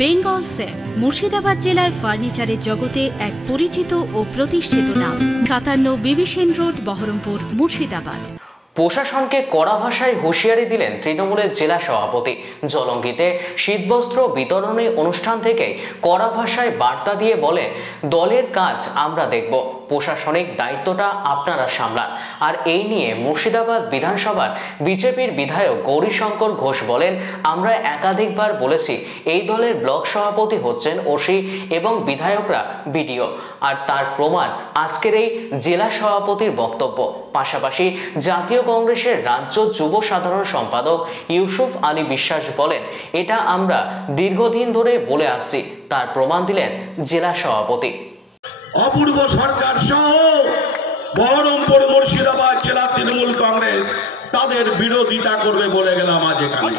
Bengal safe Murshidabad জেলায় ফার্নিচারের জগতে এক পরিচিত ও প্রতিষ্ঠিত নাম। 57 বিবি সেন রোড, বহরমপুর, মুর্শিদাবাদ। প্রশাসনকে কড়া ভাষায় হুঁশিয়ারি দিলেন তৃণমূলের জেলা সভাপতি। জলঙ্গিতে শীতবস্ত্র বিতরণী অনুষ্ঠান থেকে কড়া ভাষায় বার্তা দিয়ে বলেন, দলের কাজ আমরা দেখব, প্রশাসনিক দায়িত্বটা আপনারা সামলান। আর এই নিয়ে মুর্শিদাবাদ বিধানসভার বিজেপির বিধায়ক গৌরীশঙ্কর ঘোষ বলেন, আমরা একাধিকবার বলেছি এই দলের ব্লক সভাপতি হচ্ছেন ওসি এবং বিধায়করা বিডিও, আর তার প্রমাণ আজকের এই জেলা সভাপতির বক্তব্য। পাশাপাশি জাতীয় কংগ্রেসের রাজ্য যুব সাধারণ সম্পাদক ইউসুফ আলী বিশ্বাস বলেন, এটা আমরা দীর্ঘদিন ধরে বলে আসছি, তার প্রমাণ দিলেন জেলা সভাপতি। অপূর্ব সরকার সহ বহরমপুর মুর্শিদাবাদ জেলা তৃণমূল কংগ্রেস তাদের বিরোধিতা করবে বলে গেলাম আজ এখানে।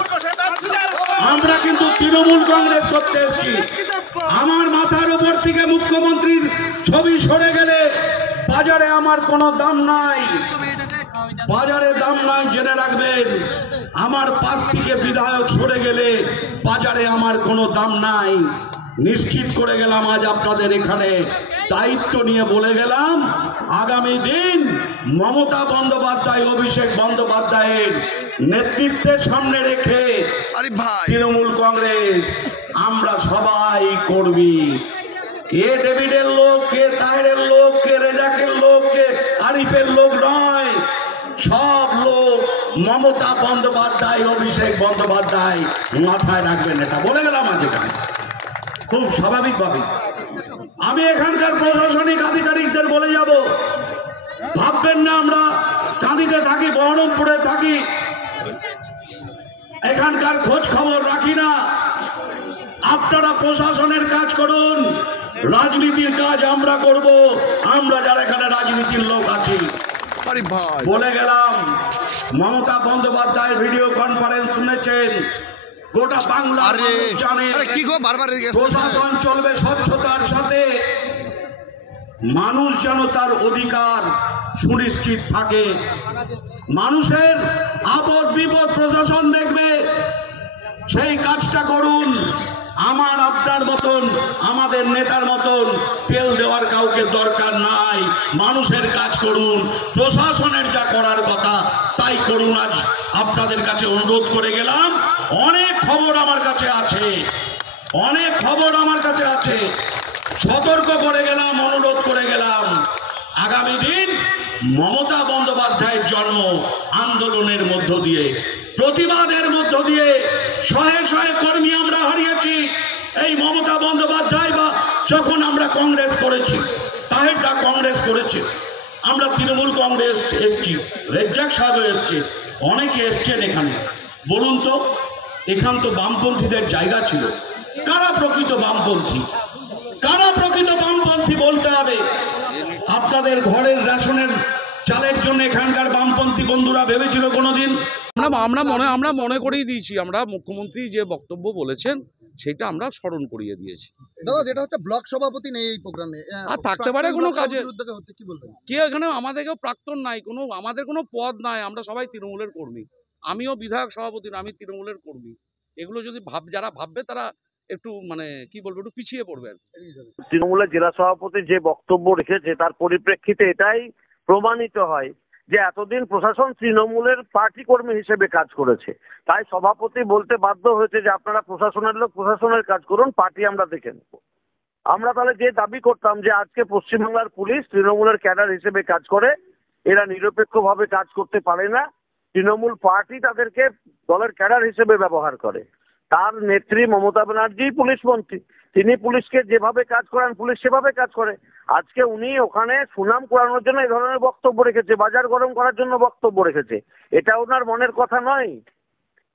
আমরা কিন্তু তৃণমূল কংগ্রেস করতে এসেছি। আমার মাথার উপর থেকে মুখ্যমন্ত্রীর ছবি সরে গেলে বাজারে আমার কোনো দাম নাই, বাজারে দাম নাই জেনে রাখবেন। আমার পাশ থেকে বিধায়ক সরে গেলে বাজারে আমার কোনো দাম নাই, নিশ্চিত করে গেলাম আজ আপনাদের এখানে। দায়িত্ব নিয়ে বলে গেলাম, আগামী দিন মমতা বন্দ্যোপাধ্যায়, অভিষেক বন্দ্যোপাধ্যায়ের নেতৃত্বের সামনে রেখে তৃণমূল কংগ্রেস আমরা সবাই কর্মী। কে ডেভিডের লোক, কে তাহেরের লোক, কে রেজাকের লোক, কে আরিফের লোক নয়, সব লোক মমতা বন্দ্যোপাধ্যায়, অভিষেক বন্দ্যোপাধ্যায়। মাথায় রাখবেন, এটা বলে গেলাম আজ এখানে খুব স্বাভাবিকভাবে। আমি এখানকার প্রশাসনিক আধিকারিকদের বলে যাব, ভাববেন না আমরা কাঁদিতে থাকি, বহরমপুরে থাকি, এখানকার খোঁজ খবর রাখি না। আপনারা প্রশাসনের কাজ করুন, রাজনীতির কাজ আমরা করব, আমরা যারা এখানে রাজনীতির লোক আছি। বলে গেলাম, মমতা বন্দ্যোপাধ্যায়ের ভিডিও কনফারেন্স শুনেছেন, গোটা বাংলা জানে প্রশাসন চলবে স্বচ্ছতার সাথে, মানুষ যেন তার অধিকার সুনিশ্চিত থাকে, মানুষের আপদ বিপদ প্রশাসন দেখবে, সেই কাজটা করুন। আমার আপনার মতন, আমাদের নেতার মতন তেল দেওয়ার কাউকে দরকার নাই, মানুষের কাজ করুন, প্রশাসনের যা করার কথা তাই করুন। আজ আপনাদের কাছে অনুরোধ করে গেলাম, অনেক খবর আমার কাছে আছে, অনেক খবর আমার কাছে আছে, সতর্ক করে গেলাম, অনুরোধ করে গেলাম। আগামী দিন মমতা বন্দ্যোপাধ্যায়ের জন্ম আন্দোলনের মধ্য দিয়ে, প্রতিবাদের মধ্য দিয়ে শয়ে শয়ে কর্মী আমরা হারিয়েছি। এই মমতা বন্দ্যোপাধ্যায় বা যখন আমরা কংগ্রেস করেছি, তাহেরটা কংগ্রেস করেছে, আমরা তৃণমূল কংগ্রেস এসছি, রেজ্জাক সাহেব এসছে, অনেকে এসছেন এখানে। বলুন তো, এখান তো বামপন্থীদের জায়গা ছিল। কারা প্রকৃত বামপন্থী, কারা প্রকৃত বামপন্থী বলতে হবে। আপনাদের ঘরের রেশনের চালের জন্য এখানকার বামপন্থী বন্ধুরা ভেবেছিল কোনোদিন? আমরা মনে করিয়ে দিয়েছি, আমরা মুখ্যমন্ত্রী যে বক্তব্য বলেছেন সেটা আমরা স্মরণ করিয়ে দিয়েছি। দাদা, যেটা হচ্ছে ব্লক সভাপতি নেই এই প্রোগ্রামে, আর থাকতে পারে কোনো কাজে, কি বলবেন? কে এখানে আমাদেরকেও প্রাক্তন নাই, কোনো আমাদের কোনো পদ নাই, আমরা সবাই তৃণমূলের কর্মী। আমিও বিধায়ক সভাপতি না, আমি তৃণমূলের কর্মী। এগুলো যদি যারা ভাববে তারা একটু কি বলবো, একটু পিছিয়ে পড়বে। তৃণমূলের জেলা সভাপতি যে বক্তব্য রেখেছে তার পরিপ্রেক্ষিতে এটাই প্রমাণিত হয় যে এতদিন প্রশাসন তৃণমূলের পার্টি কর্মী হিসেবে কাজ করেছে, তাই সভাপতি বলতে বাধ্য হয়েছে যে আপনারা প্রশাসনের লোক, প্রশাসনের কাজ করুন, পার্টি আমরা দেখে নেব। আমরা তাহলে যে দাবি করতাম যে আজকে পশ্চিমবাংলার পুলিশ তৃণমূলের ক্যাডার হিসেবে কাজ করে, এরা নিরপেক্ষভাবে কাজ করতে পারে না, তৃণমূল পার্টি তাদেরকে দলের ক্যাডার হিসেবে ব্যবহার করে। তার নেত্রী মমতা ব্যানার্জি পুলিশ মন্ত্রী, তিনি পুলিশকে যেভাবে কাজ করেন পুলিশ সেভাবে কাজ করে। আজকে উনি ওখানে সুনাম করানোর জন্য এই ধরনের বক্তব্য রেখেছে, বাজার গরম করার জন্য বক্তব্য রেখেছে। এটা ওনার মনের কথা নয়,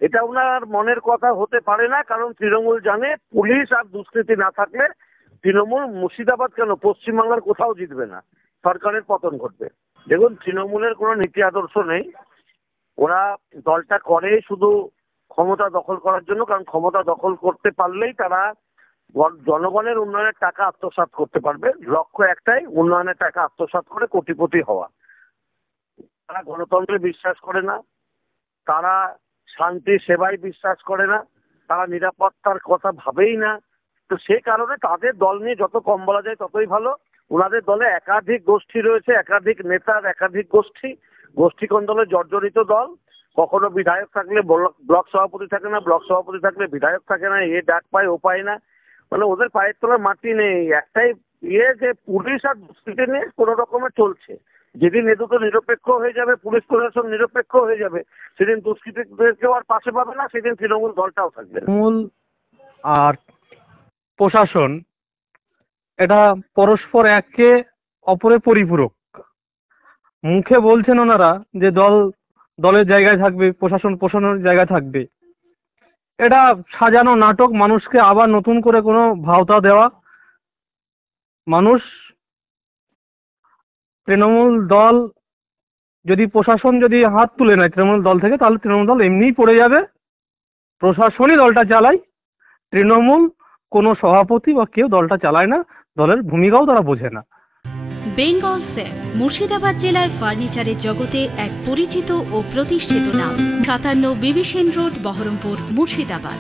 এটা ওনার মনের কথা হতে পারে না। কারণ তৃণমূল জানে পুলিশ আর দুষ্কৃতি না থাকলে তৃণমূল মুর্শিদাবাদ কেন পশ্চিমবাংলার কোথাও জিতবে না, সরকারের পতন ঘটবে। দেখুন, তৃণমূলের কোনো নীতি আদর্শ নেই, ওরা দলটা করে শুধু ক্ষমতা দখল করার জন্য। কারণ ক্ষমতা দখল করতে পারলেই তারা জনগণের উন্নয়নের টাকা আত্মসাৎ করতে পারবে। লক্ষ্য একটাই, উন্নয়নের টাকা আত্মসাৎ করে কোটিপতি হওয়া। তারা গণতন্ত্রে বিশ্বাস করে না, তারা শান্তি সেবায় বিশ্বাস করে না, তারা নিরাপত্তার কথা ভাবেই না, তো সেই কারণে তাদের দল নিয়ে যত কম বলা যায় ততই ভালো। ওনাদের দলে একাধিক গোষ্ঠী রয়েছে, একাধিক নেতার একাধিক গোষ্ঠী কোন্দলে জর্জরিত দল। কখনো বিধায়ক থাকলে ব্লক সভাপতি থাকে না, ব্লক সভাপতি থাকলে বিধায়ক থাকে না, এ ডাক পায় ও পায় না, মানে ওদের পায়ের তলার মাটি নেই। একটাই যে পুলিশ আর দুষ্কৃতি নিয়ে কোন রকমের চলছে। যেদিন এ দুটো নিরপেক্ষ হয়ে যাবে, পুলিশ প্রশাসন নিরপেক্ষ হয়ে যাবে, সেদিন দুষ্কৃতীদেরকেও আর পাশে পাবে না, সেদিন তৃণমূল দলটাও থাকবে। তৃণমূল আর প্রশাসন এটা পরস্পর একে অপরের পরিপূরক। মুখে বলছেন ওনারা যে দলের জায়গায় থাকবে, প্রশাসন প্রশাসনের জায়গায় থাকবে। এটা সাজানো নাটক, মানুষকে আবার নতুন করে কোনো ভাওতা দেওয়া। মানুষ তৃণমূল দল যদি প্রশাসন যদি হাত তুলে নেয় তৃণমূল দল থেকে, তাহলে তৃণমূল দল এমনিই পড়ে যাবে। প্রশাসনই দলটা চালায়, তৃণমূল কোনো সভাপতি বা কেউ দলটা চালায় না, দলের ভূমিকাও তারা বোঝে না। বেঙ্গল সেফ মুর্শিদাবাদ জেলায় ফার্নিচারের জগতে এক পরিচিত ও প্রতিষ্ঠিত নাম। 57 বিভীষণ রোড, বহরমপুর, মুর্শিদাবাদ।